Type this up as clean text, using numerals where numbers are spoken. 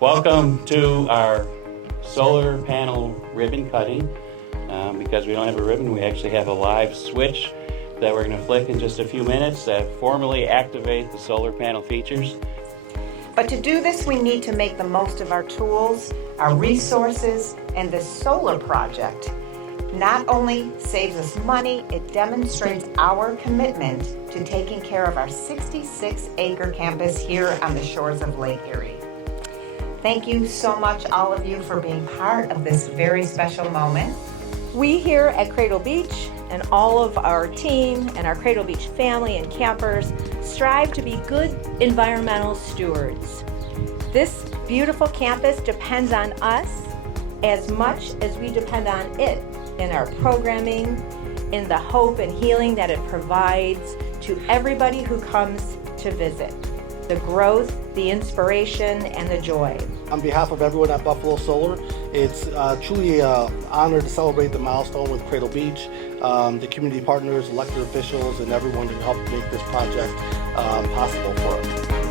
Welcome to our solar panel ribbon cutting. Because we don't have a ribbon, we actually have a live switch that we're going to flick in just a few minutes that formally activate the solar panel features. But to do this, we need to make the most of our tools, our resources, and this solar project not only saves us money, it demonstrates our commitment to taking care of our 66-acre campus here on the shores of Lake Erie. Thank you so much, all of you, for being part of this very special moment. We here at Cradle Beach and all of our team and our Cradle Beach family and campers strive to be good environmental stewards. This beautiful campus depends on us as much as we depend on it in our programming, in the hope and healing that it provides to everybody who comes to visit. The growth, the inspiration, and the joy. On behalf of everyone at Buffalo Solar, it's truly an honor to celebrate the milestone with Cradle Beach, the community partners, elected officials, and everyone who helped make this project possible for us.